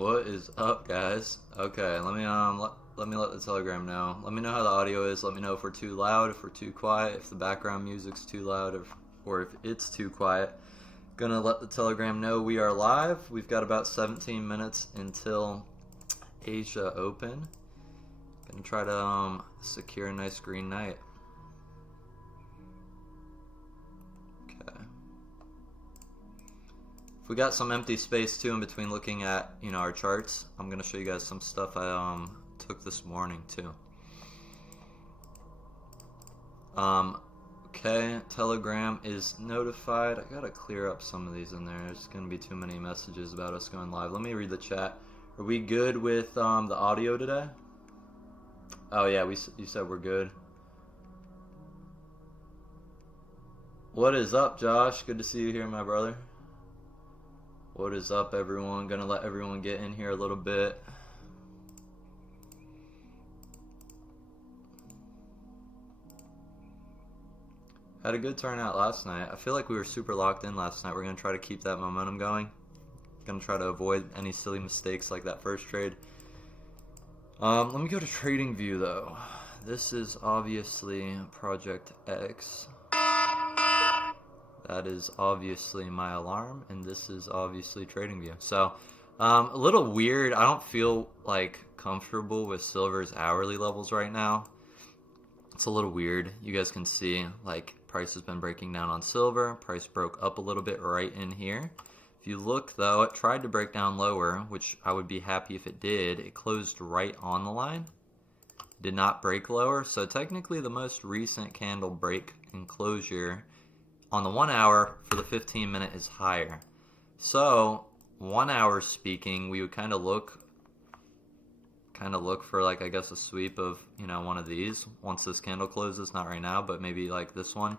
What is up, guys? Okay, let me let the Telegram know. Let me know how the audio is. Let me know if we're too loud, if we're too quiet, if the background music's too loud, or if it's too quiet. Gonna let the Telegram know we are live. We've got about 17 minutes until Asia Open. Gonna try to secure a nice green night. We got some empty space too in between looking at our charts. I'm gonna show you guys some stuff I took this morning too. Okay, Telegram is notified. I gotta clear up some of these in there. There's gonna be too many messages about us going live. Let me read the chat. Are we good with the audio today? Oh yeah, you said we're good. What is up, Josh? Good to see you here, my brother. What is up, everyone? Gonna let everyone get in here a little bit. Had a good turnout last night. I feel like we were super locked in last night. We're gonna try to keep that momentum going. Gonna try to avoid any silly mistakes like that first trade. Let me go to TradingView though. This is obviously Project X. That is obviously my alarm, and this is obviously TradingView. So, a little weird. I don't feel like comfortable with silver's hourly levels right now. It's a little weird. You guys can see like price has been breaking down on silver. Price broke up a little bit right in here. If you look though, it tried to break down lower, which I would be happy if it did. It closed right on the line. Did not break lower. So technically the most recent candle break and closure on the 1 hour for the 15 minute is higher. So 1 hour speaking, we would kind of look for like, I guess, a sweep of one of these once this candle closes. Not right now, but maybe like this one.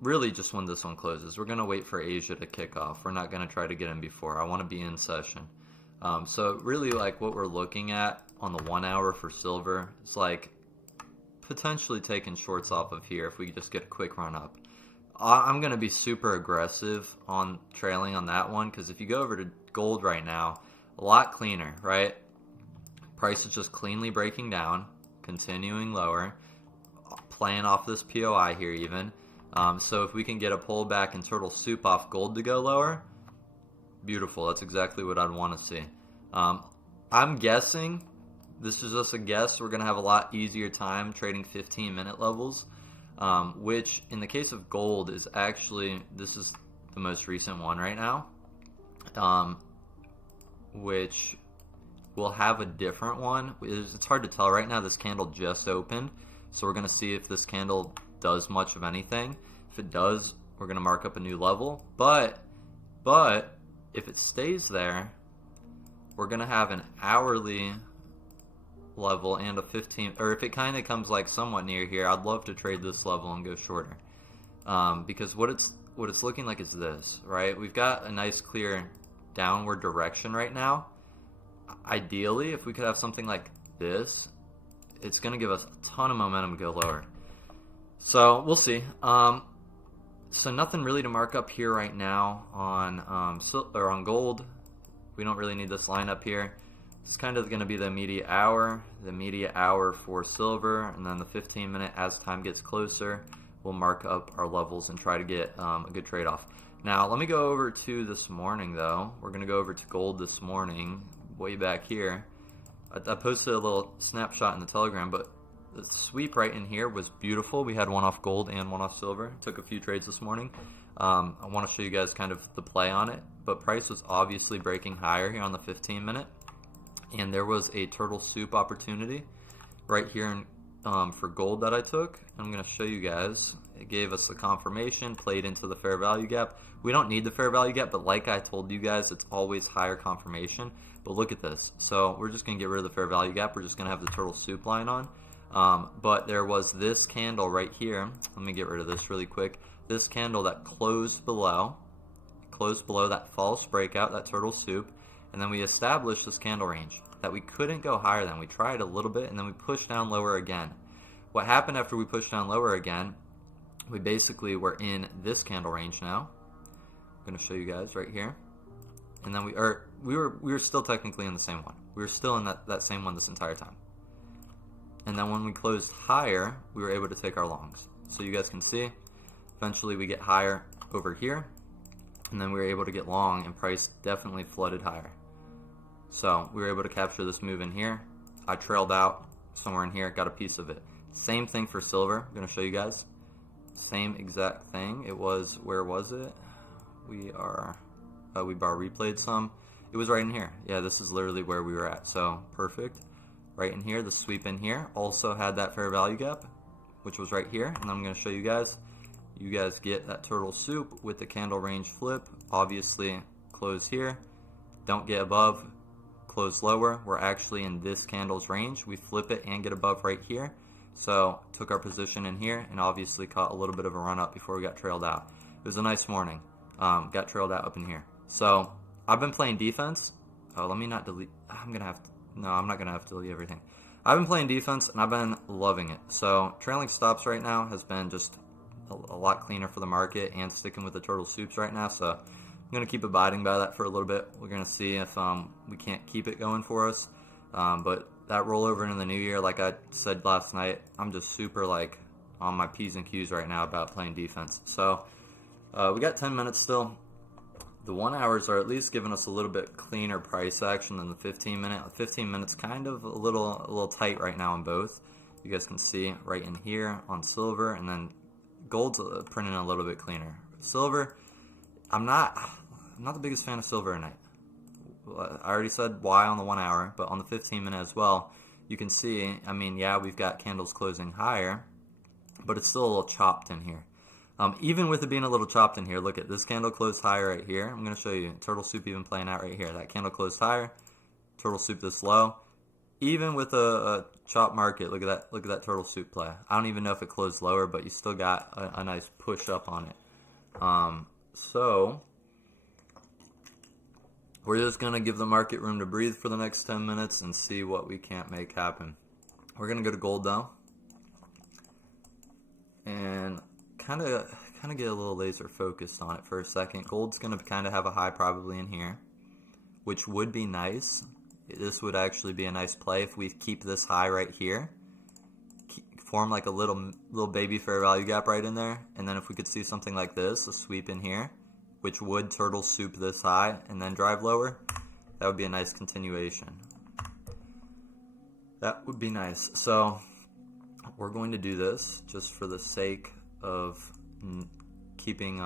Really just when this one closes. We're gonna wait for Asia to kick off. We're not gonna try to get in before. I want to be in session. So really like what we're looking at on the 1 hour for silver is like potentially taking shorts off of here if we just get a quick run up. I'm going to be super aggressive on trailing on that one, because if you go over to gold right now, a lot cleaner, right? Price is just cleanly breaking down, continuing lower, playing off this POI here even. So if we can get a pullback and turtle soup off gold to go lower, beautiful. That's exactly what I'd want to see. I'm guessing, this is just a guess, we're going to have a lot easier time trading 15-minute levels, which in the case of gold is actually, this is the most recent one right now, which will have a different one. It's hard to tell right now. This candle just opened, so we're going to see if this candle does much of anything. If it does, we're going to mark up a new level, but if it stays there, we're going to have an hourly level and a 15, or if it kind of comes like somewhat near here, I'd love to trade this level and go shorter, because what it's looking like is this, right? We've got a nice clear downward direction right now. Ideally, if we could have something like this, it's going to give us a ton of momentum to go lower. So we'll see. So nothing really to mark up here right now on on gold. We don't really need this line up here. It's kind of going to be the immediate hour for silver, and then the 15-minute as time gets closer, we'll mark up our levels and try to get a good trade-off. Now, let me go over to this morning, though. We're going to go over to gold this morning, way back here. I posted a little snapshot in the Telegram, but the sweep right in here was beautiful. We had one off gold and one off silver. Took a few trades this morning. I want to show you guys kind of the play on it, but price was obviously breaking higher here on the 15-minute. And there was a turtle soup opportunity right here for gold that I took. I'm going to show you guys. It gave us the confirmation, played into the fair value gap. We don't need the fair value gap, but like I told you guys, it's always higher confirmation. But look at this. So we're just going to get rid of the fair value gap. We're just going to have the turtle soup line on. But there was this candle right here. Let me get rid of this really quick. This candle that closed below that false breakout, that turtle soup. And then we established this candle range that we couldn't go higher than. We tried a little bit, and then we pushed down lower again. What happened after we pushed down lower again, we basically were in this candle range now. I'm going to show you guys right here. And then we were still technically in the same one. We were still in that same one this entire time. And then when we closed higher, we were able to take our longs. So you guys can see, eventually we get higher over here, and then we were able to get long, and price definitely flooded higher. So we were able to capture this move in here. I trailed out somewhere in here, got a piece of it. Same thing for silver. I'm going to show you guys. Same exact thing. It was, where was it? We bar replayed some. It was right in here. Yeah, this is literally where we were at. So perfect. Right in here, the sweep in here also had that fair value gap, which was right here. And I'm going to show you guys. You guys get that turtle soup with the candle range flip. Obviously, close here. Don't get above. Close lower. We're actually in this candle's range. We flip it and get above right here. So took our position in here and obviously caught a little bit of a run up before we got trailed out. It was a nice morning. Got trailed out up in here. So I've been playing defense. Oh, let me not delete. I'm not gonna have to delete everything. I've been playing defense and I've been loving it. So trailing stops right now has been just a lot cleaner for the market, and sticking with the turtle soups right now. So I'm gonna keep abiding by that for a little bit. We're gonna see if we can't keep it going for us. But that rollover into the new year, like I said last night, I'm just super like on my P's and Q's right now about playing defense. So we got 10 minutes still. The 1 hours are at least giving us a little bit cleaner price action than the 15 minute. 15 minutes kind of a little tight right now on both. You guys can see right in here on silver, and then gold's printing a little bit cleaner. Silver, I'm not the biggest fan of silver at night. I already said why on the 1 hour, but on the 15 minute as well, you can see, I mean, yeah, we've got candles closing higher, but it's still a little chopped in here. Even with it being a little chopped in here, look at this candle closed higher right here. I'm going to show you turtle soup even playing out right here. That candle closed higher, turtle soup this low. Even with a chop market, look at that turtle soup play. I don't even know if it closed lower, but you still got a nice push up on it. So we're just going to give the market room to breathe for the next 10 minutes and see what we can't make happen. We're going to go to gold though, and kind of get a little laser focused on it for a second. Gold's going to kind of have a high probably in here, which would be nice. This would actually be a nice play if we keep this high right here, form like a little baby fair value gap right in there, and then if we could see something like this, a sweep in here, which would turtle soup this high and then drive lower, that would be a nice continuation. That would be nice. So we're going to do this just for the sake of keeping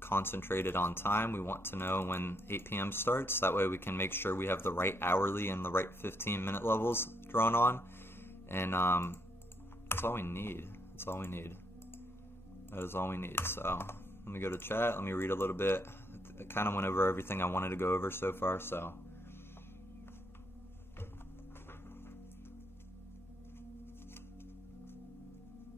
concentrated on time. We want to know when 8 p.m. starts. That way we can make sure we have the right hourly and the right 15-minute levels drawn on. And that's all we need. That's all we need. That is all we need. So let me go to chat. Let me read a little bit. I kind of went over everything I wanted to go over so far. So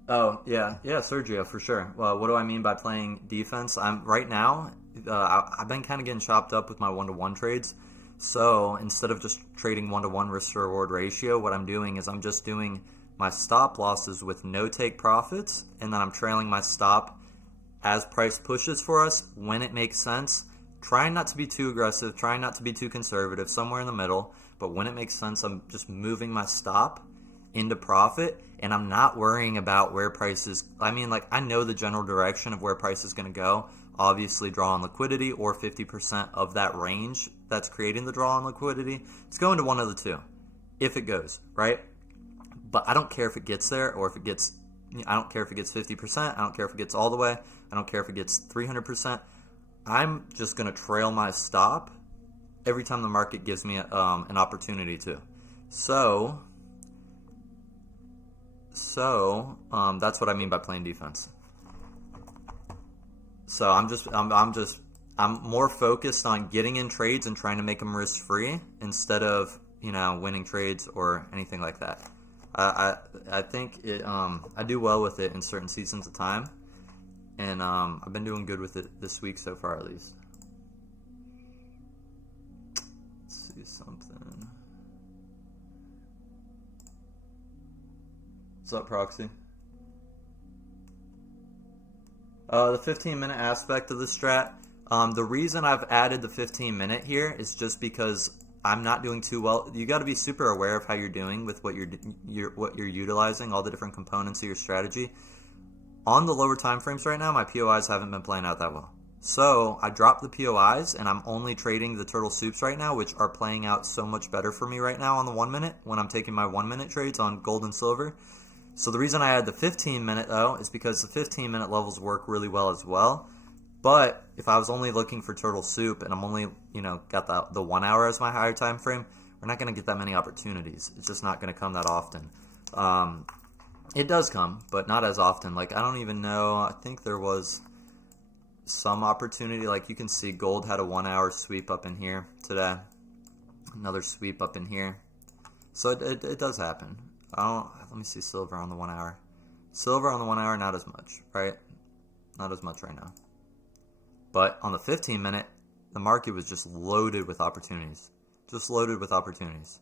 oh, yeah, Sergio, for sure. Well, what do I mean by playing defense? Right now, I've been kind of getting chopped up with my one-to-one trades. So instead of just trading one-to-one risk-to-reward ratio, what I'm doing is I'm just doing my stop losses with no take profits, and then I'm trailing my stop as price pushes for us when it makes sense. Trying not to be too aggressive, trying not to be too conservative, somewhere in the middle. But when it makes sense, I'm just moving my stop into profit, and I'm not worrying about where price is. I mean, like, I know the general direction of where price is going to go. Obviously, draw on liquidity or 50% of that range that's creating the draw on liquidity. It's going to one of the two, if it goes, right? But I don't care if it gets there or if it gets, I don't care if it gets 50%. I don't care if it gets all the way. I don't care if it gets 300%. I'm just going to trail my stop every time the market gives me an opportunity to. So that's what I mean by playing defense. So I'm more focused on getting in trades and trying to make them risk free instead of, winning trades or anything like that. I think I do well with it in certain seasons of time, and I've been doing good with it this week so far, at least. Let's see something. What's up, Proxy? The 15-minute aspect of the strat, The reason I've added the 15-minute here is just because I'm not doing too well. You got to be super aware of how you're doing with what you're utilizing, all the different components of your strategy. On the lower time frames right now, my POIs haven't been playing out that well. So I dropped the POIs and I'm only trading the turtle soups right now, which are playing out so much better for me right now on the 1 minute when I'm taking my 1 minute trades on gold and silver. So the reason I add the 15-minute though is because the 15-minute levels work really well as well. But if I was only looking for turtle soup and I'm only, got the 1 hour as my higher time frame, we're not going to get that many opportunities. It's just not going to come that often. It does come, but not as often. Like, I don't even know. I think there was some opportunity. Like, you can see gold had a 1 hour sweep up in here today. Another sweep up in here. So it does happen. Let me see silver on the 1 hour. Silver on the 1 hour, not as much, right? Not as much right now. But on the 15-minute, the market was just loaded with opportunities. Just loaded with opportunities.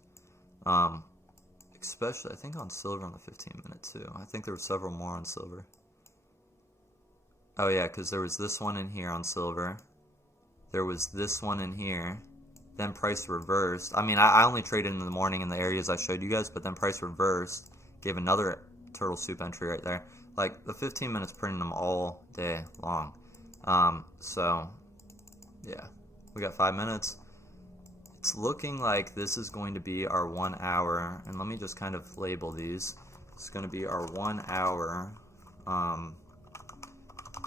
Especially, I think on silver on the 15-minute too. I think there were several more on silver. Oh yeah, because there was this one in here on silver. There was this one in here. Then price reversed. I mean, I only traded in the morning in the areas I showed you guys, but then price reversed. Gave another turtle soup entry right there. Like, the 15 minutes printing them all day long. So, yeah. We got 5 minutes. It's looking like this is going to be our 1 hour. And let me just kind of label these. It's going to be our 1 hour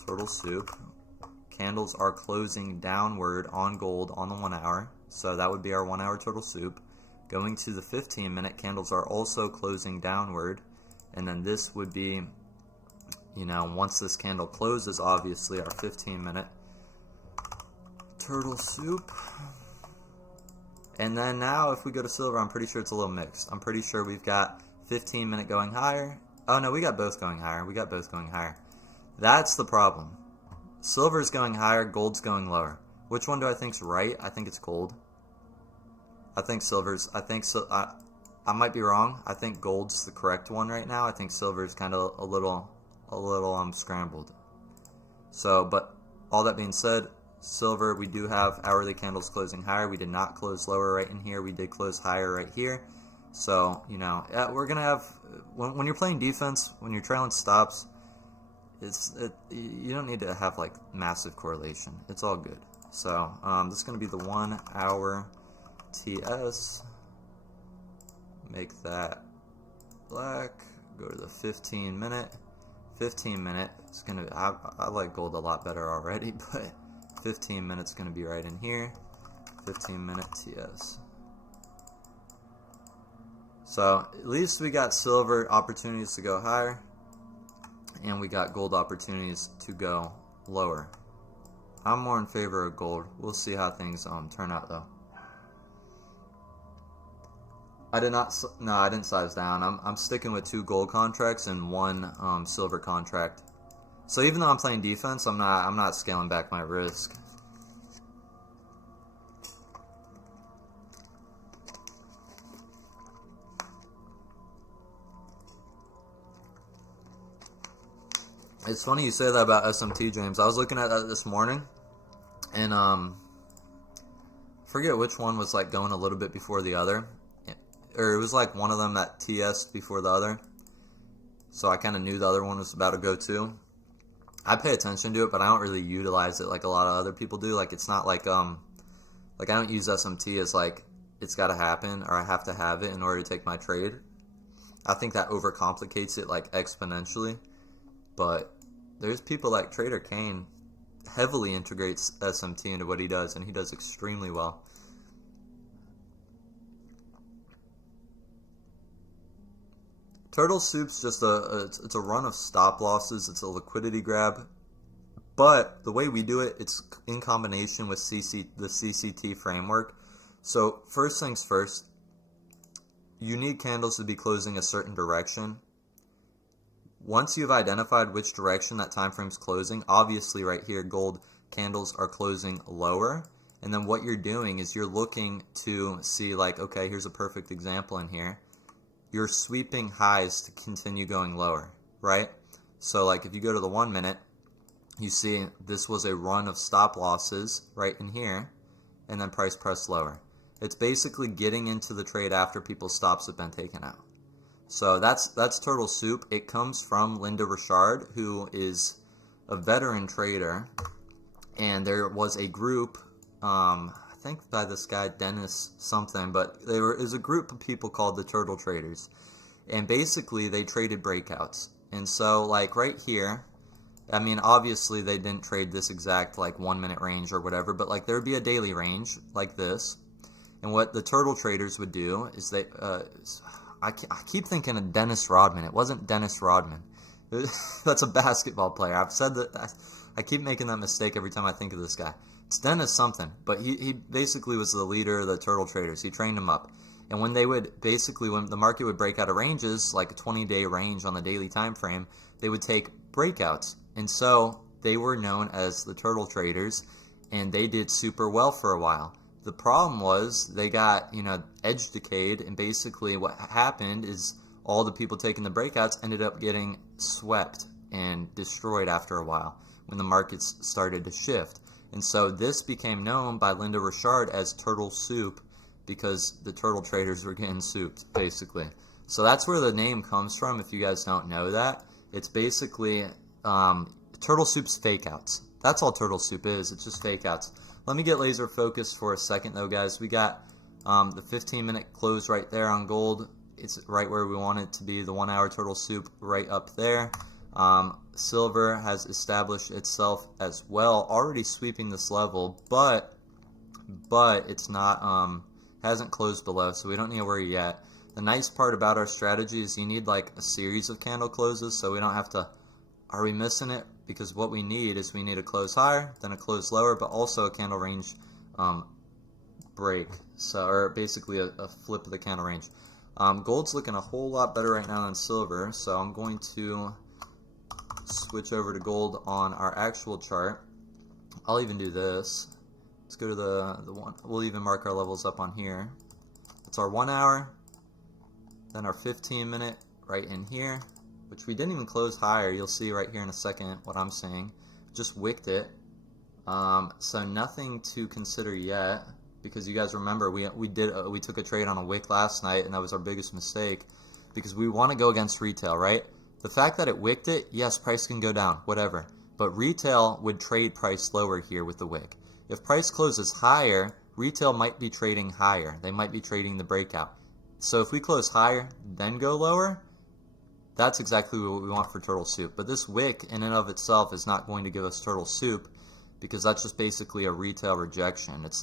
turtle soup. Candles are closing downward on gold on the 1 hour. So that would be our 1 hour turtle soup. Going to the 15-minute, candles are also closing downward. And then this would be, once this candle closes, obviously, our 15-minute turtle soup. And then now, if we go to silver, I'm pretty sure it's a little mixed. I'm pretty sure we've got 15-minute going higher. Oh, no, we got both going higher. We got both going higher. That's the problem. Silver's going higher, gold's going lower. Which one do I think's right? I think it's gold. I think silver's, I might be wrong. I think gold's the correct one right now. I think silver's kind of a little scrambled. So, but all that being said, silver, we do have hourly candles closing higher. We did not close lower right in here. We did close higher right here. So, we're going to have, when you're playing defense, when you're trailing stops, you don't need to have like massive correlation. It's all good. So, this is going to be the 1 hour TS. Make that black. Go to the 15-minute. 15-minute is going to, I like gold a lot better already, but 15 minutes going to be right in here. 15-minute TS. So at least we got silver opportunities to go higher, and we got gold opportunities to go lower. I'm more in favor of gold. We'll see how things turn out though. I didn't size down. I'm sticking with 2 gold contracts and 1 silver contract. So even though I'm playing defense, I'm not scaling back my risk. It's funny you say that about SMT, James. I was looking at that this morning, and I forget which one was like going a little bit before the other. Or it was like one of them that TS'd before the other. So I kind of knew the other one was about to go too. I pay attention to it, but I don't really utilize it like a lot of other people do. Like, it's not like I don't use SMT as like it's got to happen or I have to have it in order to take my trade. I think that overcomplicates it like exponentially. But there's people like Trader Kane heavily integrates SMT into what he does, and he does extremely well. Turtle Soup's just it's a run of stop losses. It's a liquidity grab. But the way we do it, it's in combination with the CCT framework. So first things first, you need candles to be closing a certain direction. Once you've identified which direction that time frame's closing, obviously right here, gold candles are closing lower. And then what you're doing is you're looking to see like, okay, here's a perfect example in here. You're sweeping highs to continue going lower, right? So like if you go to the 1 minute you see this was a run of stop losses right in here, and then price pressed lower. It's basically getting into the trade after people's stops have been taken out. So that's Turtle Soup. It comes from Linda Richard, who is a veteran trader, and there was a group, I think by this guy Dennis something, but it was a group of people called the Turtle Traders, and basically they traded breakouts. And so like right here, I mean obviously they didn't trade this exact like 1 minute range or whatever, but like there would be a daily range like this, and what the Turtle Traders would do is they I keep thinking of Dennis Rodman. It wasn't Dennis Rodman. That's a basketball player. I've said that. I keep making that mistake every time I think of this guy. It's Dennis something, but he basically was the leader of the Turtle Traders. He trained them up. And when they would basically, when the market would break out of ranges, like a 20-day range on the daily time frame, they would take breakouts. And so they were known as the Turtle Traders, and they did super well for a while. The problem was they got, edge decayed, and basically what happened is all the people taking the breakouts ended up getting swept and destroyed after a while when the markets started to shift. And so this became known by Linda Richard as Turtle Soup, because the Turtle Traders were getting souped, basically. So that's where the name comes from, if you guys don't know that. It's basically Turtle Soup's fake outs. That's all Turtle Soup is. It's just fake outs. Let me get laser focused for a second though, guys. We got the 15-minute close right there on gold. It's right where we want it to be. The 1 hour Turtle Soup right up there. Silver has established itself as well, already sweeping this level, but it's not hasn't closed below, so we don't need to worry yet. The nice part about our strategy is you need like a series of candle closes, so we don't have to, are we missing it? Because what we need is we need a close higher, then a close lower, but also a candle range break, so, or basically a flip of the candle range. Gold's looking a whole lot better right now than silver, so I'm going to switch over to gold on our actual chart. I'll even do this. Let's go to the one. We'll even mark our levels up on here. It's our 1 hour, then our 15-minute right in here, which we didn't even close higher. You'll see right here in a second what I'm saying. Just wicked it. So nothing to consider yet, because you guys remember we took a trade on a wick last night, and that was our biggest mistake, because we want to go against retail, right? The fact that it wicked it, yes, price can go down, whatever, but retail would trade price lower here with the wick. If price closes higher, retail might be trading higher. They might be trading the breakout. So if we close higher, then go lower, that's exactly what we want for Turtle Soup. But this wick in and of itself is not going to give us Turtle Soup, because that's just basically a retail rejection. It's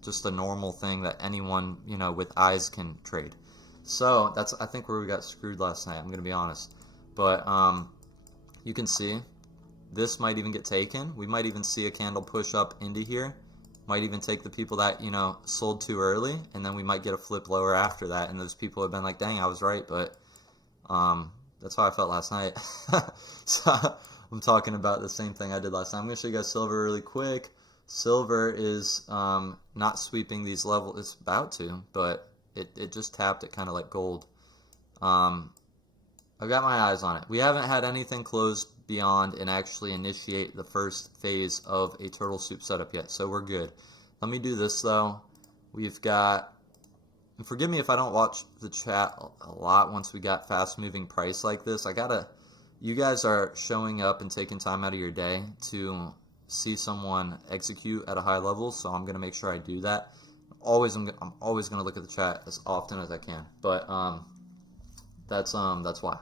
just a normal thing that anyone, with eyes can trade. So that's, I think, where we got screwed last night, I'm going to be honest. But you can see this might even get taken. We might even see a candle push up into here. Might even take the people that, sold too early, and then we might get a flip lower after that, and those people have been like, dang, I was right, but that's how I felt last night. So I'm talking about the same thing I did last night. I'm going to show you guys silver really quick. Silver is not sweeping these levels. It's about to, but it just tapped it kind of like gold. I've got my eyes on it. We haven't had anything close beyond and actually initiate the first phase of a Turtle Soup setup yet, so we're good. Let me do this though. We've got, and forgive me if I don't watch the chat a lot once we got fast moving price like this. You guys are showing up and taking time out of your day to see someone execute at a high level, so I'm gonna make sure I do that. I'm always gonna look at the chat as often as I can, but that's why.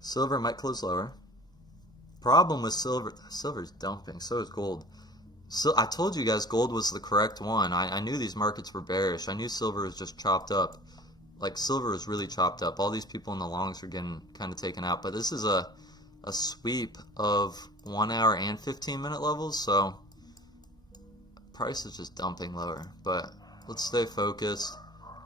Silver might close lower. Problem with silver's dumping, so is gold. So I told you guys gold was the correct one. I knew these markets were bearish. I knew silver was just chopped up. Like, silver was really chopped up. All these people in the longs were getting kind of taken out. But this is a sweep of 1 hour and 15-minute levels, so price is just dumping lower. But let's stay focused.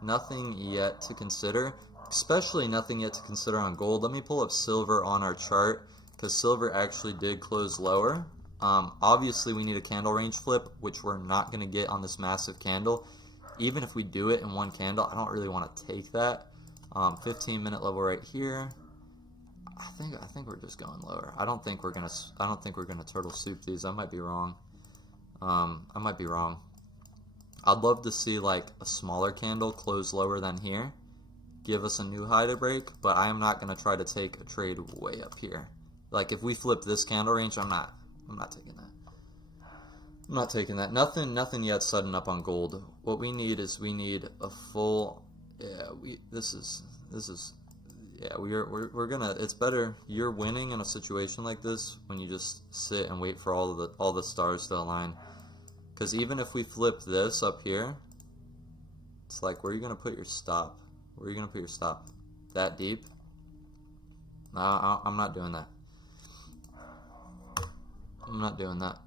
Nothing yet to consider, especially nothing yet to consider on gold. Let me pull up silver on our chart, because silver actually did close lower. Obviously we need a candle range flip, which we're not going to get on this massive candle. Even if we do it in one candle, I don't really want to take that. 15-minute level right here. I think think we're just going lower. I don't think we're gonna turtle soup these. I might be wrong. I might be wrong. I'd love to see like a smaller candle close lower than here, give us a new high to break, but I am not gonna try to take a trade way up here. Like if we flip this candle range, I'm not taking that. I'm not taking that. Nothing yet sudden up on gold. What we need is a full. Yeah, we're gonna. It's better. You're winning in a situation like this when you just sit and wait for all the stars to align. Because even if we flip this up here, it's like, where are you gonna put your stop? Where are you gonna put your stop? That deep? No, I'm not doing that. I'm not doing that.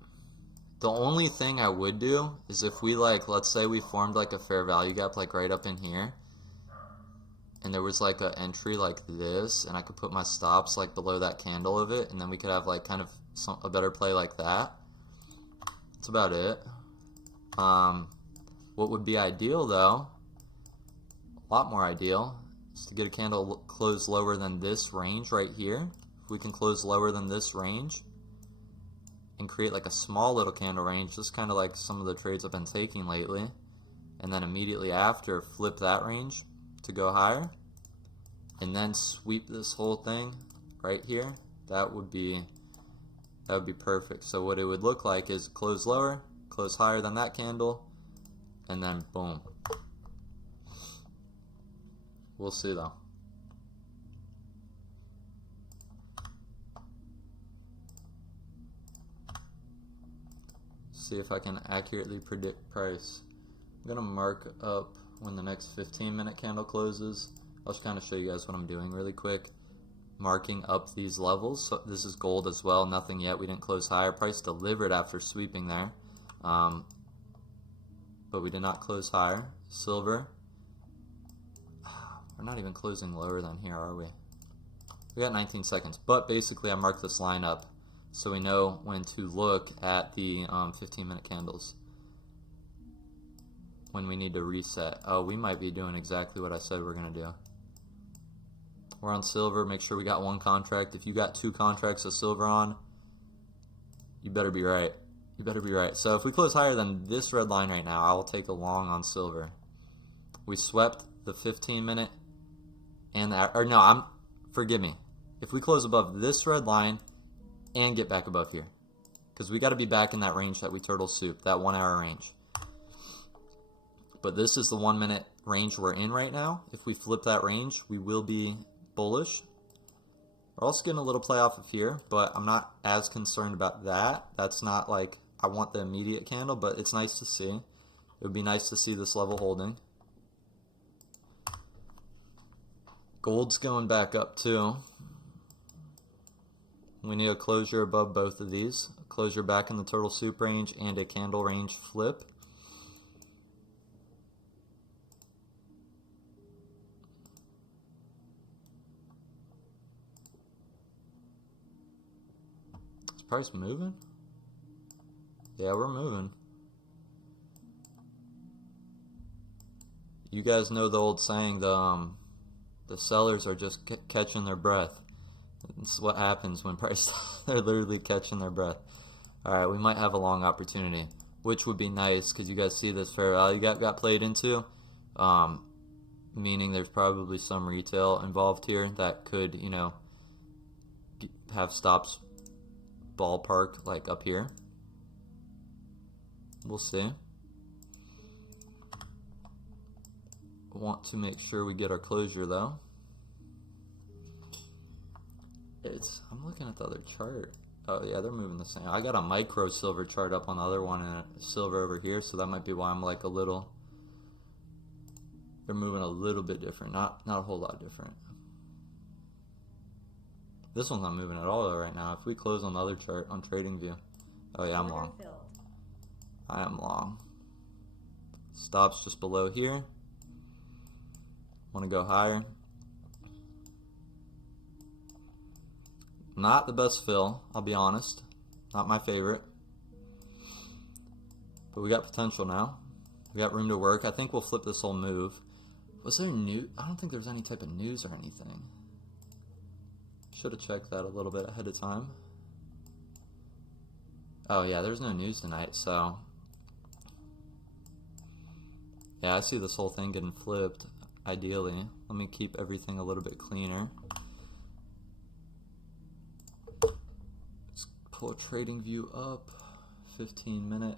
The only thing I would do is if we like, let's say we formed like a fair value gap like right up in here, and there was like an entry like this, and I could put my stops like below that candle of it, and then we could have like kind of a better play like that. That's about it. What would be ideal though, a lot more ideal, is to get a candle close lower than this range right here. If we can close lower than this range and create like a small little candle range, just kind of like some of the trades I've been taking lately, and then immediately after flip that range to go higher, and then sweep this whole thing right here, that would be perfect. So what it would look like is close lower, close higher than that candle, and then boom. We'll see though. See if I can accurately predict price. I'm gonna mark up when the next 15-minute candle closes. I'll just kind of show you guys what I'm doing really quick. Marking up these levels. So this is gold as well. Nothing yet. We didn't close higher. Price delivered after sweeping there, but we did not close higher. Silver. We're not even closing lower than here, are we? We got 19 seconds. But basically, I marked this line up so we know when to look at the 15-minute candles when we need to reset. Oh, we might be doing exactly what I said we're going to do. We're on silver. Make sure we got one contract. If you got 2 contracts of silver on, you better be right. You better be right. So if we close higher than this red line right now, I will take a long on silver. We swept the 15-minute and forgive me. If we close above this red line and get back above here, because we got to be back in that range that we turtle soup, that 1 hour range. But this is the 1 minute range we're in right now. If we flip that range, we will be bullish. We're also getting a little play off of here, but I'm not as concerned about that. That's not like I want the immediate candle, but it's nice to see. It would be nice to see this level holding. Gold's going back up too. We need a closure above both of these. A closure back in the turtle soup range and a candle range flip. Is price moving? Yeah, we're moving. You guys know the old saying, the sellers are just catching their breath. This is what happens when price they're literally catching their breath. Alright, we might have a long opportunity, which would be nice because you guys see this fair value got played into, meaning there's probably some retail involved here that could, you know, have stops ballpark like up here. We'll see. Want to make sure we get our closure though. I'm looking at the other chart. Oh yeah, they're moving the same. I got a micro silver chart up on the other one and a silver over here, so that might be why I'm like a little. They're moving a little bit different, not a whole lot different. This one's not moving at all though right now. If we close on the other chart on TradingView, oh yeah, I'm long. I am long. Stops just below here. Want to go higher. Not the best fill, I'll be honest. Not my favorite. But we got potential now. We got room to work. I think we'll flip this whole move. Was there news? I don't think there's any type of news or anything. Should have checked that a little bit ahead of time. Oh yeah, there's no news tonight, so yeah, I see this whole thing getting flipped, ideally. Let me keep everything a little bit cleaner. Let's pull a trading view up, 15-minute.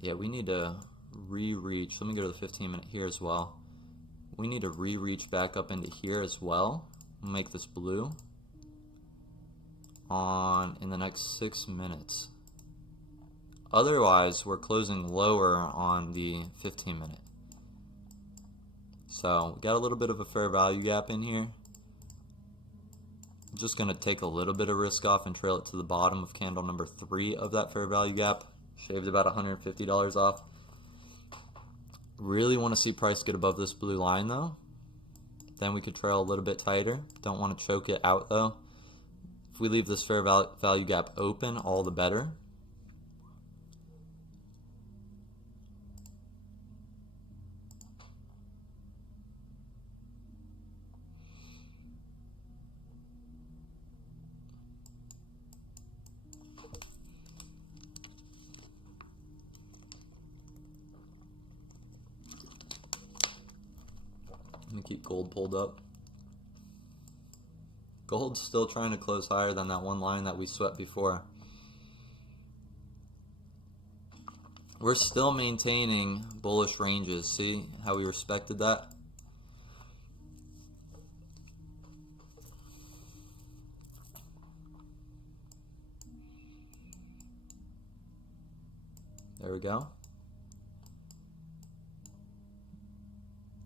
Yeah, we need to re-reach. Let me go to the 15-minute here as well. We need to re-reach back up into here as well. Make this blue in the next 6 minutes. Otherwise, we're closing lower on the 15-minute. So we got a little bit of a fair value gap in here. I'm just going to take a little bit of risk off and trail it to the bottom of candle number 3 of that fair value gap. Shaved about $150 off. Really want to see price get above this blue line though. Then we could trail a little bit tighter. Don't want to choke it out though. If we leave this fair value gap open, all the better. I'm gonna keep gold pulled up. Gold's still trying to close higher than that one line that we swept before. We're still maintaining bullish ranges. See how we respected that? There we go.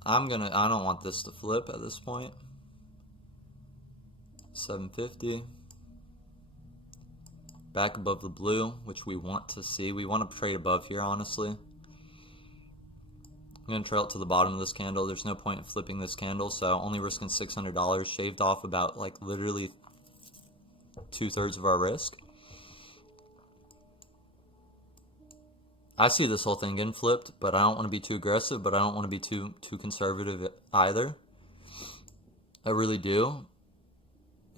I don't want this to flip at this point. 750. Back above the blue, which we want to see. We want to trade above here, honestly. I'm going to trail it to the bottom of this candle. There's no point in flipping this candle, so only risking $600. Shaved off about like literally 2/3 of our risk. I see this whole thing getting flipped, but I don't want to be too aggressive, but I don't want to be too conservative either. I really do.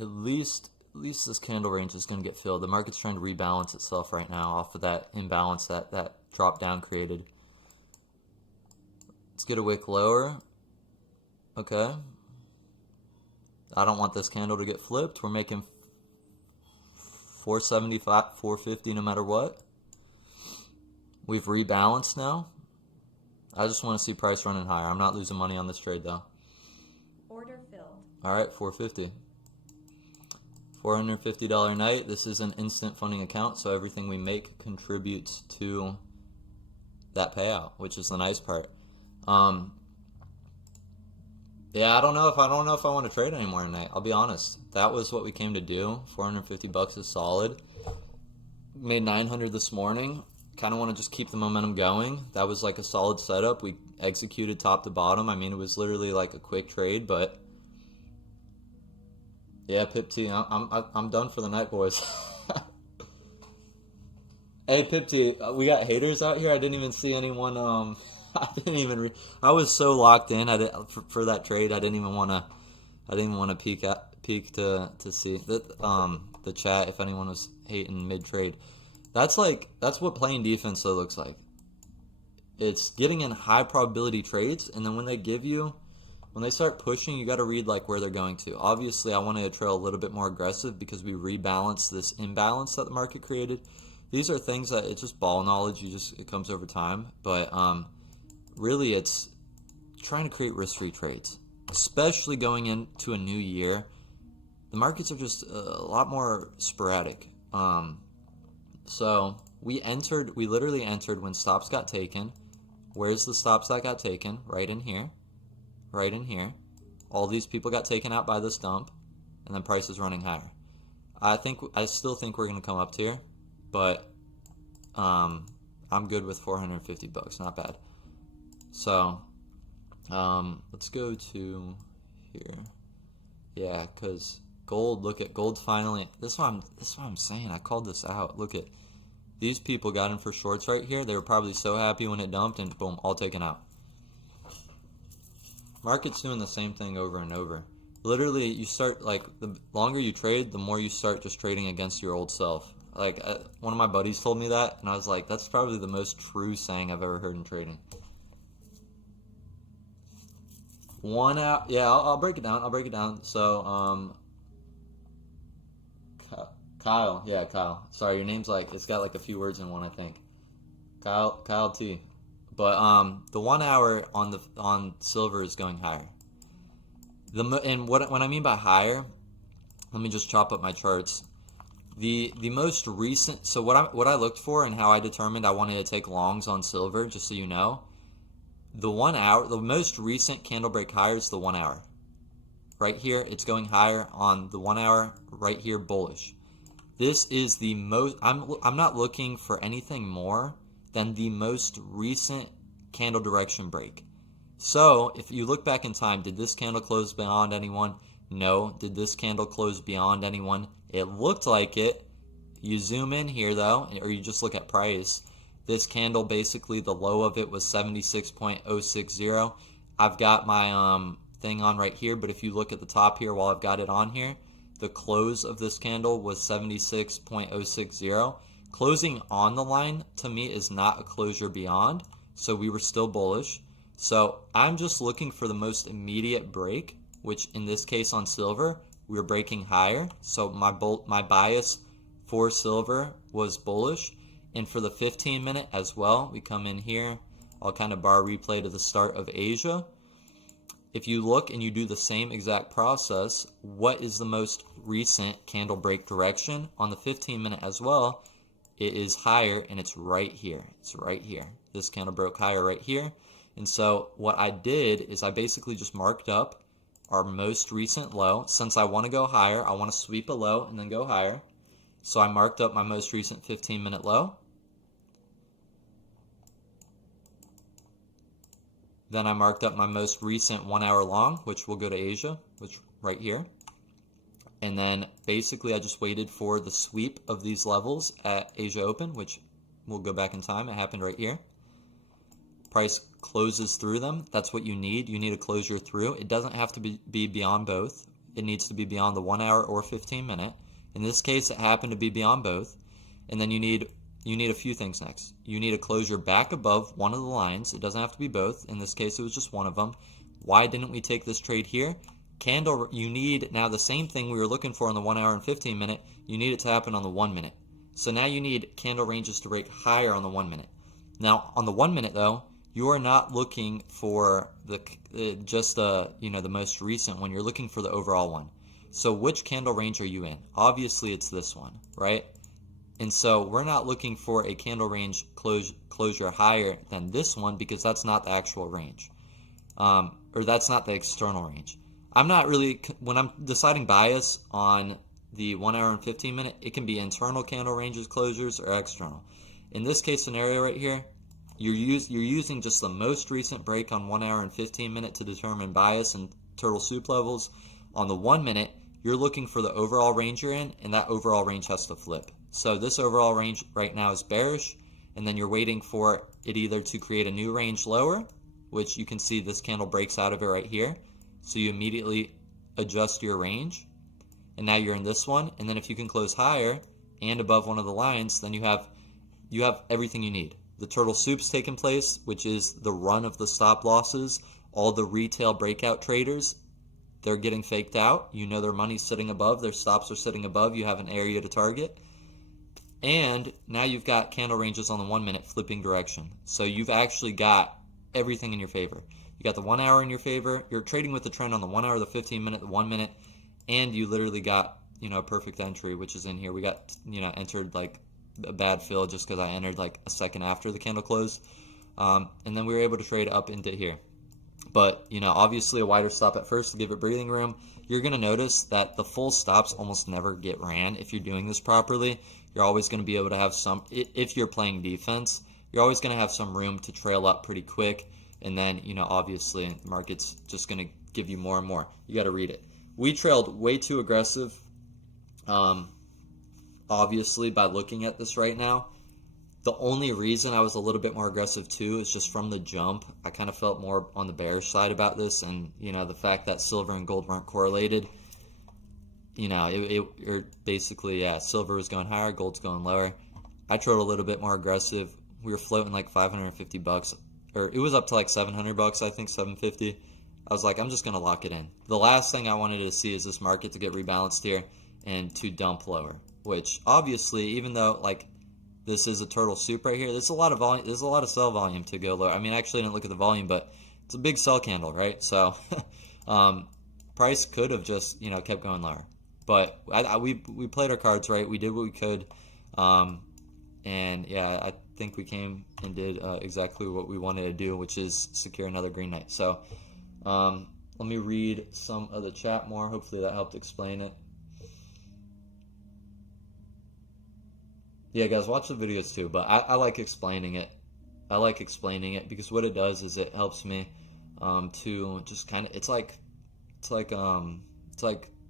At least this candle range is going to get filled. The market's trying to rebalance itself right now off of that imbalance that drop down created. Let's get a wick lower. Okay. I don't want this candle to get flipped. We're making 475, 450 no matter what. We've rebalanced now. I just want to see price running higher. I'm not losing money on this trade though. Order filled. All right, 450. $450 night. This is an instant funding account, so everything we make contributes to that payout, which is the nice part. Yeah, I don't know if I want to trade anymore tonight. I'll be honest. That was what we came to do. $450 is solid. Made 900 this morning. Kind of want to just keep the momentum going. That was like a solid setup. We executed top to bottom. I mean, it was literally like a quick trade, but yeah, Pip T, I'm done for the night, boys. Hey, Pip T, we got haters out here. I didn't even see anyone. I was so locked in. For that trade. I didn't even want to peek to see the chat if anyone was hating mid trade. That's what playing defense though looks like. It's getting in high probability trades, and then when they start pushing, you got to read like where they're going to. Obviously, I wanted to trail a little bit more aggressive because we rebalanced this imbalance that the market created. These are things that it's just ball knowledge. It comes over time, but really it's trying to create risk-free trades, especially going into a new year. The markets are just a lot more sporadic. So we literally entered when stops got taken. Where's the stops that got taken? Right in here. Right in here. All these people got taken out by this dump, and then price is running higher. I still think we're gonna come up here, but I'm good with $450. Not bad. So let's go to here. Yeah, because gold, look at gold's finally. This is what I'm saying. I called this out. Look at these people got in for shorts right here. They were probably so happy when it dumped, and boom, all taken out. Market's doing the same thing over and over. literally you start, like, the longer you trade, the more you start just trading against your old self. Like, one of my buddies told me that, and I was like, that's probably the most true saying I've ever heard in trading. 1 hour, yeah, I'll break it down. I'll break it down. So, Kyle, yeah, Kyle. Sorry, your name's like, it's got like a few words in one, I think. Kyle T. But the 1 hour on silver is going higher. And what I mean by higher, let me just chop up my charts. The most recent, so what I looked for and how I determined I wanted to take longs on silver, just so you know, the 1 hour, the most recent candle break higher is the 1 hour. Right here, it's going higher on the 1 hour. Right here, bullish. This is the most. I'm not looking for anything more than the most recent candle direction break. So if you look back in time, did this candle close beyond anyone? No. Did this candle close beyond anyone? It looked like it. You zoom in here though, or you just look at price. This candle, basically the low of it was 76.060. I've got my thing on right here, but if you look at the top here while I've got it on here, the close of this candle was 76.060. Closing on the line to me is not a closure beyond, so we were still bullish. So I'm just looking for the most immediate break, which in this case on silver, we were breaking higher. So my bias for silver was bullish. And for the 15-minute as well, we come in here. I'll kind of bar replay to the start of Asia. If you look and you do the same exact process, what is the most recent candle break direction? On the 15-minute as well, it is higher, and it's right here. It's right here. This candle broke higher right here. And so what I did is I basically just marked up our most recent low. Since I want to go higher, I want to sweep a low and then go higher. So I marked up my most recent 15-minute low. Then I marked up my most recent 1 hour long, which will go to Asia, which right here. And then basically I just waited for the sweep of these levels at Asia Open, which will go back in time. It happened right here. Price closes through them. That's what you need. You need a closure through. It doesn't have to be beyond both. It needs to be beyond the 1 hour or 15-minute. In this case, it happened to be beyond both. And then you need a few things next. You need a closure back above one of the lines. It doesn't have to be both. In this case, it was just one of them. Why didn't we take this trade here? Candle, you need now the same thing we were looking for on the 1 hour and 15-minute. You need it to happen on the 1 minute. So now you need candle ranges to break higher on the 1 minute. Now on the 1 minute though, you are not looking for the most recent one. You're looking for the overall one. So which candle range are you in? Obviously it's this one, right? And so we're not looking for a candle range closure higher than this one because that's not the actual range. Or that's not the external range. I'm not really, when I'm deciding bias on the 1 hour and 15-minute, it can be internal candle ranges closures or external. In this case scenario right here, you're using just the most recent break on 1 hour and 15-minute to determine bias and turtle soup levels. On the 1 minute, you're looking for the overall range you're in, and that overall range has to flip. So this overall range right now is bearish, and then you're waiting for it either to create a new range lower, which you can see this candle breaks out of it right here. So you immediately adjust your range, and now you're in this one. And then if you can close higher and above one of the lines, then you have everything you need. The turtle soup's taking place, which is the run of the stop losses. All the retail breakout traders, they're getting faked out. You know their money's sitting above, their stops are sitting above. You have an area to target. And now you've got candle ranges on the 1 minute flipping direction. So you've actually got everything in your favor. You got the 1 hour in your favor. You're trading with the trend on the 1 hour, the 15-minute, the 1 minute, and you literally got, a perfect entry, which is in here. We got, entered like a bad fill just because I entered like a second after the candle closed. And then we were able to trade up into here. But, obviously a wider stop at first to give it breathing room. You're going to notice that the full stops almost never get ran if you're doing this properly. You're always going to be able to have some, if you're playing defense, you're always going to have some room to trail up pretty quick. And then, obviously the market's just going to give you more and more. You got to read it. We trailed way too aggressive, obviously, by looking at this right now. The only reason I was a little bit more aggressive too is just from the jump. I kind of felt more on the bearish side about this, and the fact that silver and gold weren't correlated. It basically, yeah, silver was going higher, gold's going lower. I trod a little bit more aggressive. We were floating like $550, or it was up to like $700, I think 750. I was like, I'm just gonna lock it in. The last thing I wanted to see is this market to get rebalanced here and to dump lower. Which obviously, even though like this is a turtle soup right here, there's a lot of volume. There's a lot of sell volume to go lower. I mean, actually, I didn't look at the volume, but it's a big sell candle, right? So, price could have just kept going lower. But we played our cards right. We did what we could, and yeah, I think we came and did exactly what we wanted to do, which is secure another green night. So, let me read some of the chat more. Hopefully, that helped explain it. Yeah, guys, watch the videos too, but I like explaining it. I like explaining it because what it does is it helps me to just kind of it's like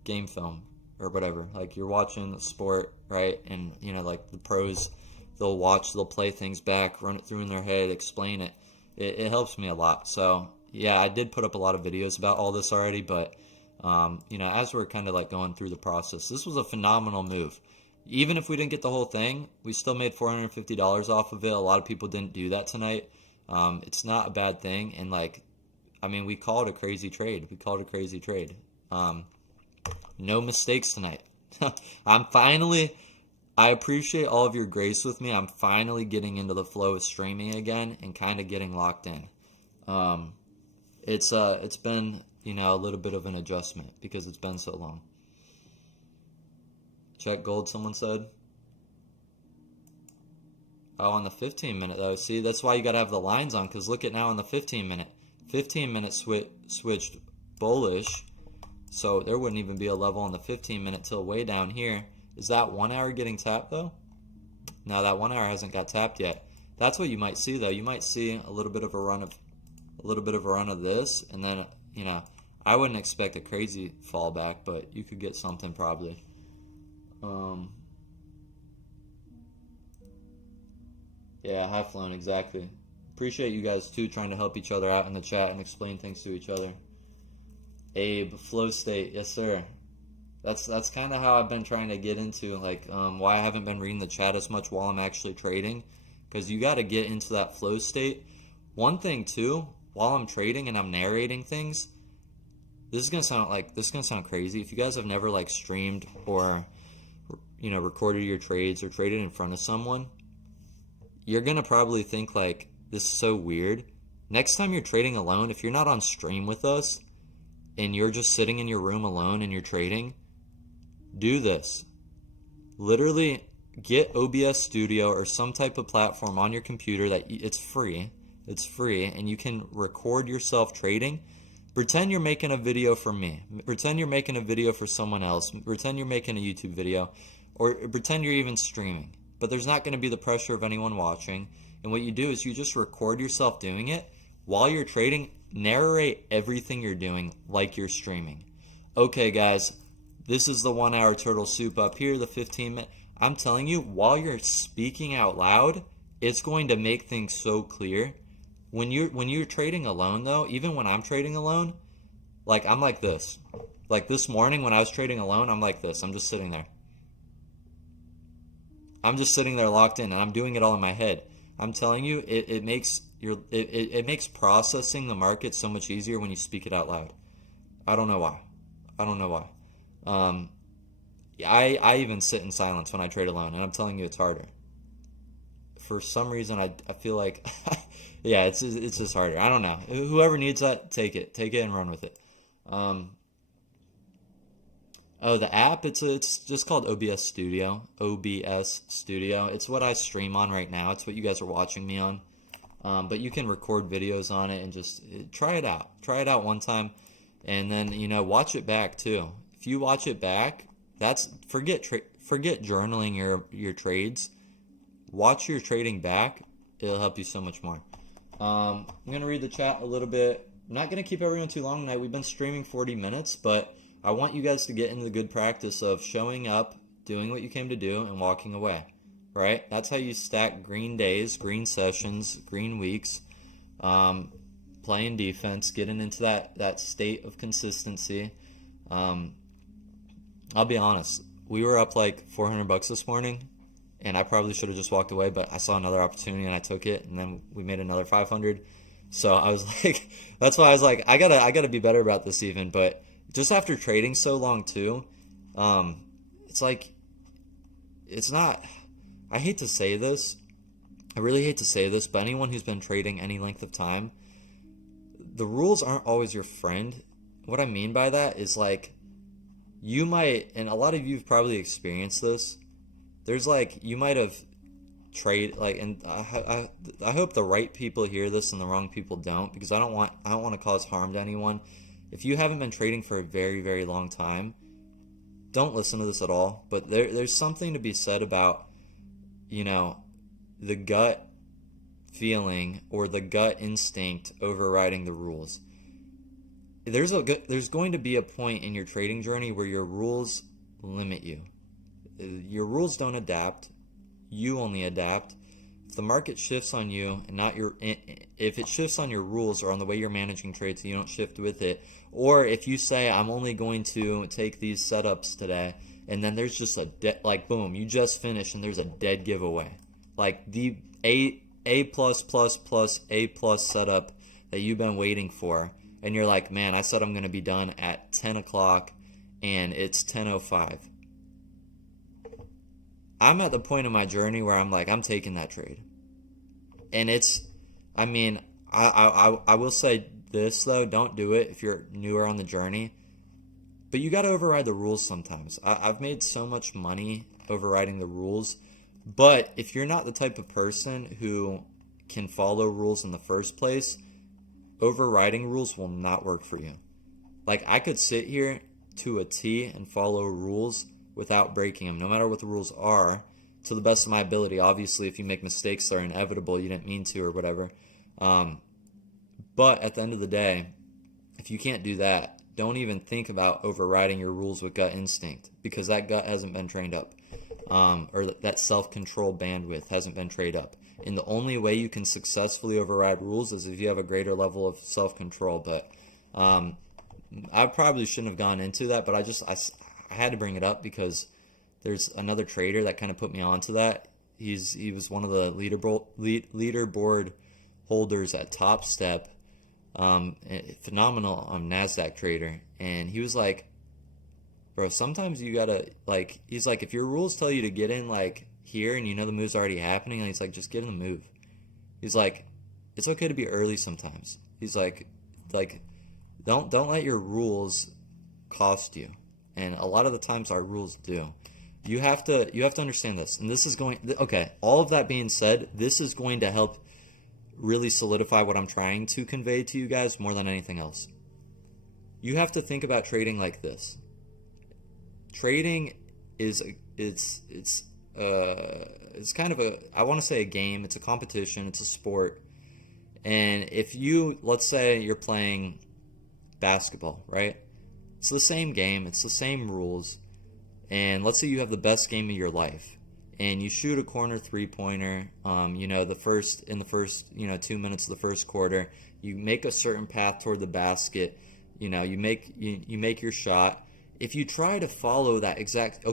game film or whatever. Like you're watching sport, right? And like the pros, they'll play things back, run it through in their head, explain it. It helps me a lot. So yeah, I did put up a lot of videos about all this already, but as we're kind of like going through the process, this was a phenomenal move. Even if we didn't get the whole thing, we still made $450 off of it. A lot of people didn't do that tonight. It's not a bad thing. And we called it a crazy trade. No mistakes tonight. I appreciate all of your grace with me. I'm finally getting into the flow of streaming again and kind of getting locked in. It's been, a little bit of an adjustment because it's been so long. Check gold, someone said. Oh, on the 15-minute, though. See, that's why you got to have the lines on, because look at now on the 15-minute. 15-minute switched bullish, so there wouldn't even be a level on the 15-minute till way down here. Is that 1 hour getting tapped, though? No, that 1 hour hasn't got tapped yet. That's what you might see, though. You might see a little bit of a run of this, and then, I wouldn't expect a crazy fallback, but you could get something probably. Yeah, high flown, exactly. Appreciate you guys too trying to help each other out in the chat and explain things to each other. Abe, flow state, yes sir. That's kind of how I've been trying to get into why I haven't been reading the chat as much while I'm actually trading, because you got to get into that flow state. One thing too, while I'm trading and I'm narrating things, this is gonna sound crazy. If you guys have never streamed or recorded your trades or traded in front of someone, you're going to probably think this is so weird. Next time you're trading alone, if you're not on stream with us and you're just sitting in your room alone and you're trading, do this. Literally get OBS Studio or some type of platform on your computer that it's free, and you can record yourself trading. Pretend you're making a video for me. Pretend you're making a video for someone else. Pretend you're making a YouTube video. Or pretend you're even streaming. But there's not going to be the pressure of anyone watching. And what you do is you just record yourself doing it. While you're trading, narrate everything you're doing like you're streaming. Okay, guys, this is the 1 hour turtle soup up here, the 15-minute. I'm telling you, while you're speaking out loud, it's going to make things so clear. When you're trading alone, though, even when I'm trading alone, I'm like this. Like this morning when I was trading alone, I'm like this. I'm just sitting there. I'm just sitting there locked in, and I'm doing it all in my head. I'm telling you, it makes processing the market so much easier when you speak it out loud. I don't know why. I even sit in silence when I trade alone, and I'm telling you, it's harder. For some reason, I feel like, yeah, it's just harder. I don't know. Whoever needs that, take it and run with it. Oh, the app, it's just called OBS Studio. OBS Studio. It's what I stream on right now. It's what you guys are watching me on. But you can record videos on it and just try it out. Try it out one time, and then watch it back too. If you watch it back, forget journaling your trades. Watch your trading back. It'll help you so much more. I'm gonna read the chat a little bit. I'm not gonna keep everyone too long tonight. We've been streaming 40 minutes, but I want you guys to get into the good practice of showing up, doing what you came to do, and walking away. right? That's how you stack green days, green sessions, green weeks, playing defense, getting into that state of consistency. Um, I'll be honest, we were up like $400 this morning, and I probably should have just walked away, but I saw another opportunity and I took it, and then we made another 500. So I was like, that's why I was like, I gotta be better about this even. But just after trading so long too, it's like, it's not. I hate to say this, I really hate to say this, but anyone who's been trading any length of time, the rules aren't always your friend. What I mean by that is like, you might, and a lot of you have probably experienced this. There's like, you might have trade like, and I hope the right people hear this and the wrong people don't, because I don't want to cause harm to anyone. If you haven't been trading for a very, very long time, don't listen to this at all. But there's something to be said about, the gut feeling or the gut instinct overriding the rules. There's going to be a point in your trading journey where your rules limit you. Your rules don't adapt. You only adapt. If the market shifts on you and not if it shifts on your rules or on the way you're managing trades, so you don't shift with it, or if you say I'm only going to take these setups today, and then there's just like boom, you just finished and there's a dead giveaway, like the A plus plus plus A plus setup that you've been waiting for, and you're like, man, I said I'm going to be done at 10 o'clock and it's 10:05. I'm at the point in my journey where I'm like, I'm taking that trade. And I mean, I will say this though, don't do it if you're newer on the journey. But you got to override the rules sometimes. I've made so much money overriding the rules. But if you're not the type of person who can follow rules in the first place, overriding rules will not work for you. Like, I could sit here to a T and follow rules without breaking them, no matter what the rules are, to the best of my ability. Obviously, if you make mistakes, they're inevitable. You didn't mean to or whatever. But at the end of the day, if you can't do that, don't even think about overriding your rules with gut instinct, because that gut hasn't been trained up, or that self-control bandwidth hasn't been trained up. And the only way you can successfully override rules is if you have a greater level of self-control. But I probably shouldn't have gone into that, but I had to bring it up because there's another trader that kind of put me onto that. He was one of the leaderboard holders at Top Step, phenomenal NASDAQ trader, and he was like, bro, sometimes you gotta, like, he's like, if your rules tell you to get in like here and the move's already happening, and he's like, just get in the move. He's like, it's okay to be early sometimes. He's like don't let your rules cost you. And a lot of the times our rules do. You have to understand this. And this is all of that being said, this is going to help really solidify what I'm trying to convey to you guys more than anything else. You have to think about trading like this. Trading it's kind of I want to say a game, it's a competition, it's a sport. And if let's say you're playing basketball, right? It's the same game, it's the same rules, and let's say you have the best game of your life, and you shoot a corner three-pointer, in the first 2 minutes of the first quarter, you make a certain path toward the basket, you make your shot. If you try to follow that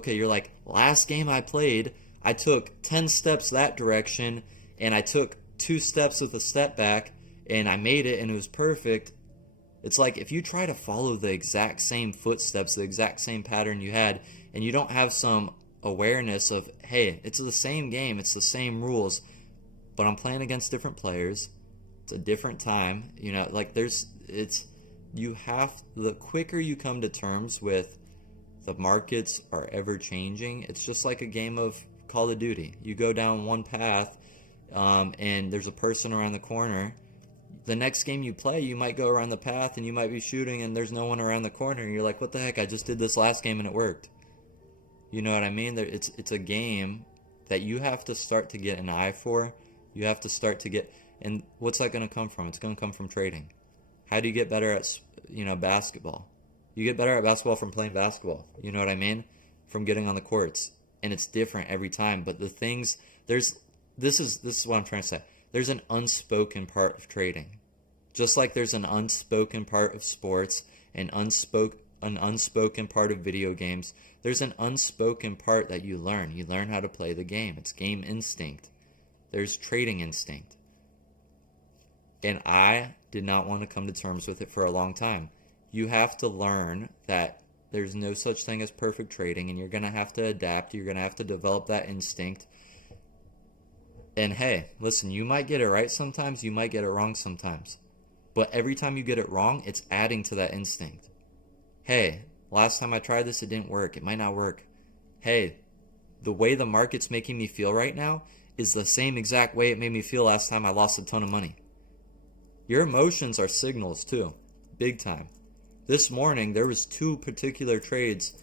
you're like, last game I played, I took 10 steps that direction, and I took 2 steps with a step back, and I made it, and it was perfect. It's like, if you try to follow the exact same footsteps, the exact same pattern you had, and you don't have some awareness of, hey, it's the same game, it's the same rules, but I'm playing against different players, it's a different time, the quicker you come to terms with the markets are ever changing, it's just like a game of Call of Duty. You go down one path, and there's a person around the corner. The next game you play, you might go around the path and you might be shooting and there's no one around the corner, and you're like, what the heck, I just did this last game and it worked. You know what I mean? It's a game that you have to start to get an eye for. You have to start to get, and what's that going to come from? It's going to come from trading. How do you get better at basketball? You get better at basketball from playing basketball. You know what I mean? From getting on the courts. and it's different every time. But the things this is what I'm trying to say. There's an unspoken part of trading, just like there's an unspoken part of sports, an unspoken part of video games. There's an unspoken part that you learn. You learn how to play the game. It's game instinct. There's trading instinct. And I did not want to come to terms with it for a long time. You have to learn that there's no such thing as perfect trading, and you're going to have to adapt. You're going to have to develop that instinct. And hey, listen, you might get it right sometimes, you might get it wrong sometimes. But every time you get it wrong, it's adding to that instinct. Hey, last time I tried this, it didn't work. It might not work. Hey, the way the market's making me feel right now is the same exact way it made me feel last time I lost a ton of money. Your emotions are signals too, big time. This morning, there was 2 particular trades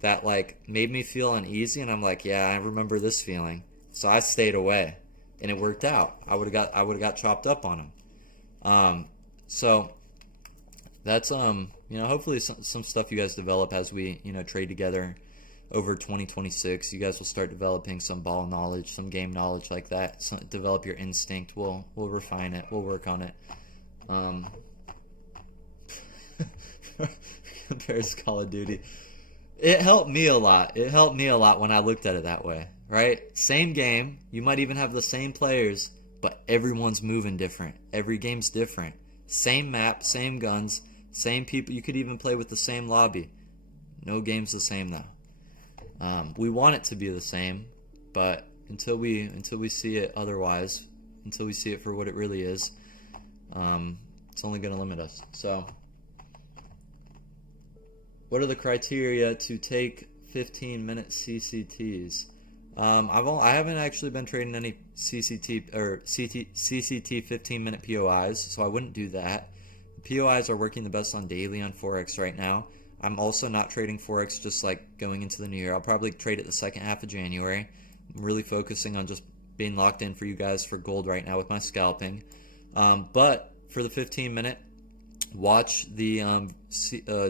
that like made me feel uneasy, and I'm like, yeah, I remember this feeling. So I stayed away. And it worked out. I would have got chopped up on them. So that's hopefully some stuff you guys develop as we trade together over 2026. You guys will start developing some ball knowledge, some game knowledge like that. Develop your instinct. We'll refine it. We'll work on it. Compares Call of Duty. It helped me a lot. It helped me a lot when I looked at it that way. Right? Same game. You might even have the same players, but everyone's moving different. Every game's different. Same map, same guns, same people. You could even play with the same lobby. No game's the same though. We want it to be the same, but until we see it otherwise, until we see it for what it really is, it's only going to limit us. So, what are the criteria to take 15-minute CCTs? I haven't actually been trading any CCT 15-minute POIs, so I wouldn't do that. The POIs are working the best on daily on Forex right now. I'm also not trading Forex just like going into the new year. I'll probably trade it the second half of January. I'm really focusing on just being locked in for you guys for gold right now with my scalping. But for the 15-minute, watch the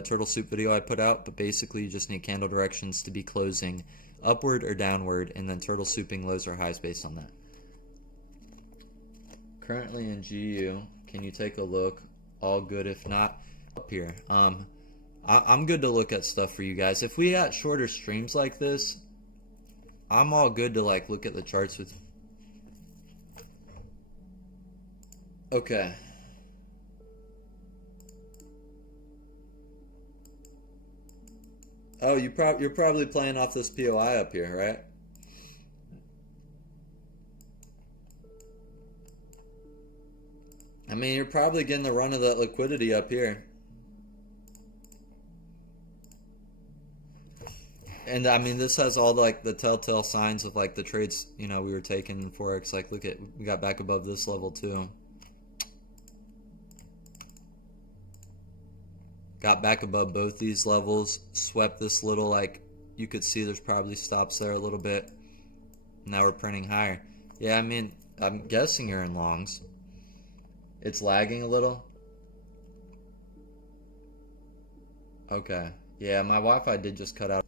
turtle soup video I put out, but basically you just need candle directions to be closing upward or downward, and then turtle souping lows or highs based on that. Currently in GU, can you take a look? All good. If not, up here. I'm good to look at stuff for you guys. If we got shorter streams like this, I'm all good to like look at the charts with. Okay. Oh, you're probably playing off this POI up here, right? I mean, you're probably getting the run of that liquidity up here. And I mean, this has all like the telltale signs of like the trades, we were taking in Forex. Like, look at, we got back above this level too. Got back above both these levels, swept this little, like, you could see there's probably stops there a little bit. Now we're printing higher. Yeah, I mean, I'm guessing you're in longs. It's lagging a little. Okay. Yeah, my Wi-Fi did just cut out.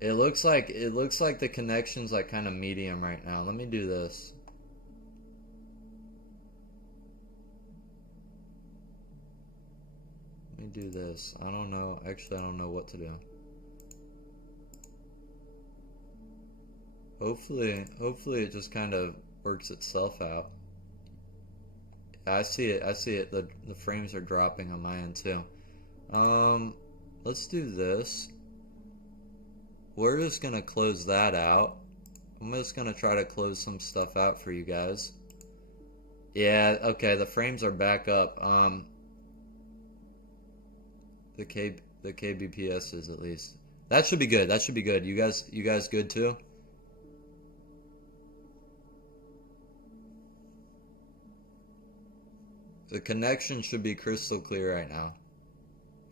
It looks like the connection's like kind of medium right now. Let me do this. Let me do this. I don't know. Actually, I don't know what to do. Hopefully it just kind of works itself out. I see it. The frames are dropping on my end too. Let's do this. We're just gonna close that out. I'm just gonna try to close some stuff out for you guys. Yeah, okay, the frames are back up. The KBPS is at least. That should be good. That should be good. You guys good too? The connection should be crystal clear right now,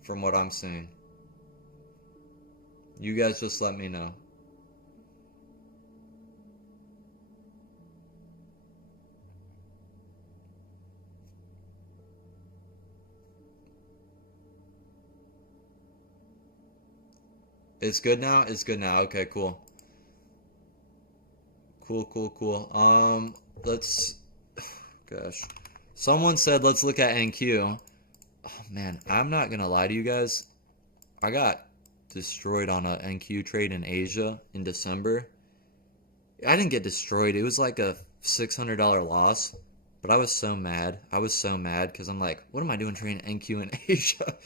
from what I'm seeing. You guys just let me know. It's good now? It's good now. Okay, cool. Cool. Let's, gosh. Someone said let's look at NQ. Oh, man, I'm not gonna lie to you guys. I got destroyed on a NQ trade in Asia in December. I didn't get destroyed. It was like a $600 loss, but I was so mad. I was so mad because I'm like, what am I doing trading NQ in Asia?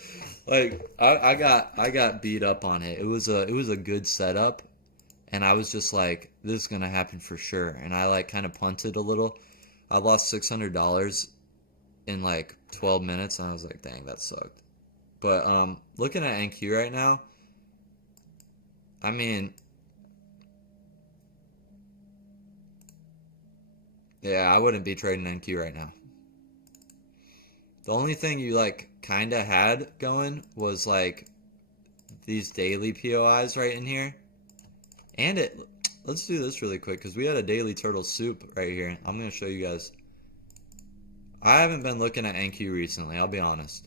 Like I got beat up on it. It was a good setup, and I was just like, this is gonna happen for sure. And I like kind of punted a little. I lost $600 in like 12 minutes, and I was like, dang, that sucked. But looking at NQ right now, I mean, yeah, I wouldn't be trading NQ right now. The only thing you like kind of had going was like these daily POIs right in here. And let's do this really quick because we had a daily turtle soup right here. I'm going to show you guys. I haven't been looking at NQ recently, I'll be honest.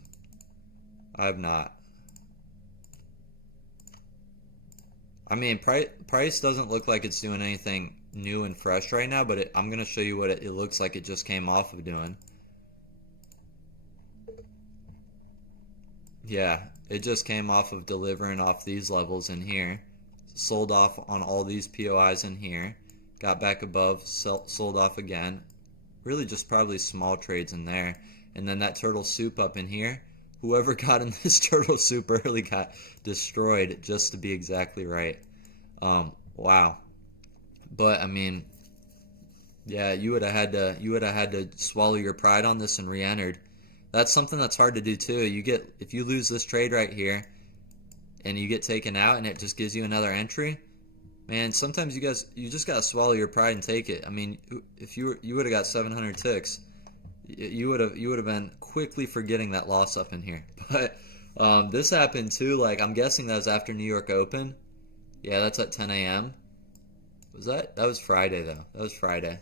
I have not. I mean, price doesn't look like it's doing anything new and fresh right now, but I'm going to show you what it looks like it just came off of doing. Yeah, it just came off of delivering off these levels in here. Sold off on all these POIs in here. Got back above, sold off again. Really just probably small trades in there. And then that turtle soup up in here. Whoever got in this turtle soup early got destroyed, just to be exactly right. Wow. But I mean, yeah, you would have had to swallow your pride on this and re-entered. That's something that's hard to do too. If you lose this trade right here and you get taken out and it just gives you another entry, man, sometimes you just gotta swallow your pride and take it. I mean, if you would have got 700 ticks, you would have been quickly forgetting that loss up in here. But this happened too. Like, I'm guessing that was after New York Open. Yeah, that's at 10 a.m. Was that? That was Friday though. That was Friday.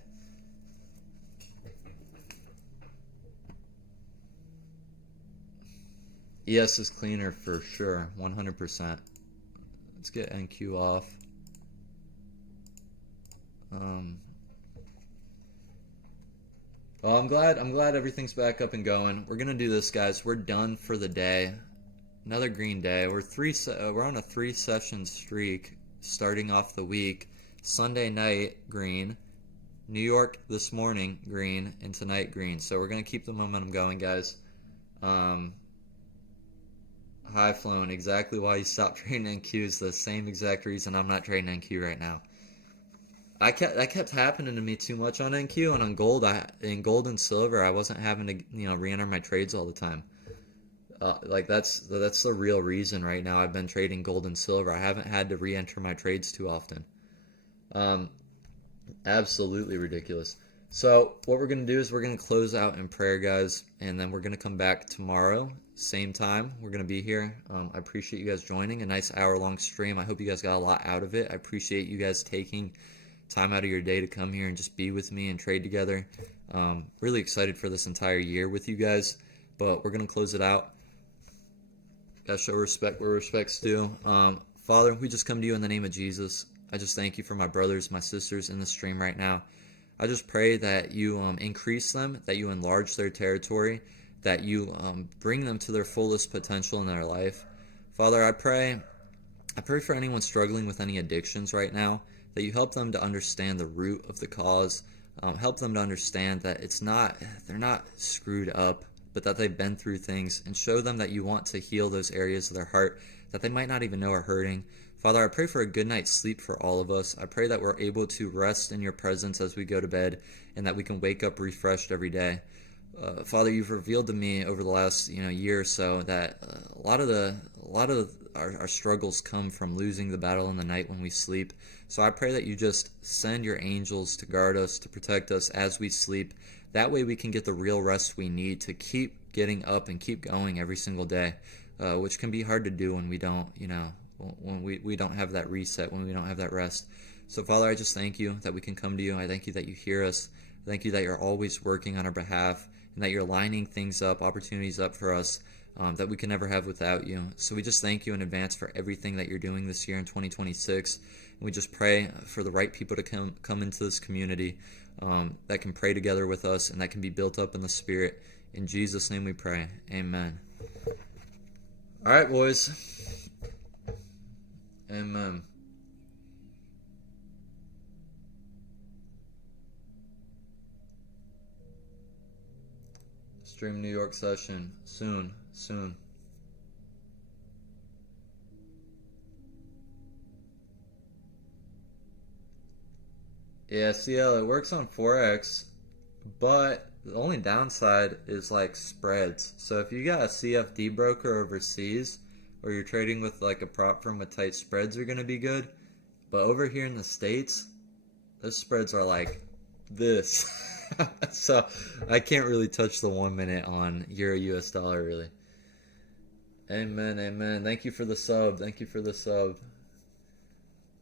ES is cleaner for sure, 100%. Let's get NQ off. Well, I'm glad everything's back up and going. We're gonna do this, guys. We're done for the day. Another green day. We're on a 3-session streak, starting off the week. Sunday night green, New York this morning green, and tonight green. So we're gonna keep the momentum going, guys. High flown. Exactly why you stopped trading NQ is the same exact reason I'm not trading NQ right now. That kept happening to me too much on NQ, and on gold, in gold and silver, I wasn't having to re-enter my trades all the time. Like that's the real reason right now I've been trading gold and silver. I haven't had to re-enter my trades too often. Absolutely ridiculous. So what we're going to do is we're going to close out in prayer, guys, and then we're going to come back tomorrow, same time. We're going to be here. I appreciate you guys joining. A nice hour-long stream. I hope you guys got a lot out of it. I appreciate you guys taking time out of your day to come here and just be with me and trade together. Really excited for this entire year with you guys, but we're going to close it out. Gotta show respect where respect's due. Father, we just come to you in the name of Jesus. I just thank you for my brothers, my sisters in the stream right now. I just pray that you increase them, that you enlarge their territory, that you bring them to their fullest potential in their life. Father, I pray for anyone struggling with any addictions right now, that you help them to understand the root of the cause, help them to understand that they're not screwed up, but that they've been through things, and show them that you want to heal those areas of their heart that they might not even know are hurting. Father, I pray for a good night's sleep for all of us. I pray that we're able to rest in your presence as we go to bed, and that we can wake up refreshed every day. Father, you've revealed to me over the last year or so that a lot of our struggles come from losing the battle in the night when we sleep. So I pray that you just send your angels to guard us, to protect us as we sleep. That way we can get the real rest we need to keep getting up and keep going every single day, which can be hard to do when we don't, when we don't have that reset, when we don't have that rest. So Father, I just thank you that we can come to you. I thank you that you hear us. I thank you that you're always working on our behalf, and that you're lining things up, opportunities up for us. that we can never have without you. So we just thank you in advance for everything that you're doing this year in 2026. And we just pray for the right people to come into this community that can pray together with us and that can be built up in the Spirit. In Jesus' name we pray. Amen. All right, boys. Amen. Stream New York session soon. Yeah, CL, it works on Forex, but the only downside is like spreads. So if you got a CFD broker overseas, or you're trading with like a prop firm with tight spreads, are going to be good. But over here in the States, those spreads are like this. So I can't really touch the 1 minute on Euro US dollar really. Amen, amen. Thank you for the sub.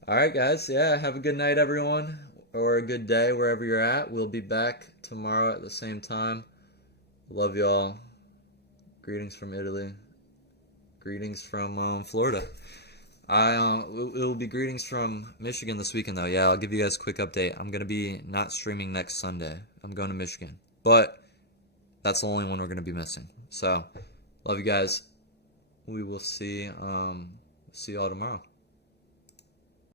Alright guys, yeah, have a good night everyone, or a good day wherever you're at. We'll be back tomorrow at the same time. Love y'all. Greetings from Italy. Greetings from Florida. It will be greetings from Michigan this weekend though. Yeah, I'll give you guys a quick update. I'm gonna be not streaming next Sunday. I'm going to Michigan, but that's the only one we're gonna be missing. So, love you guys. We will see you all tomorrow.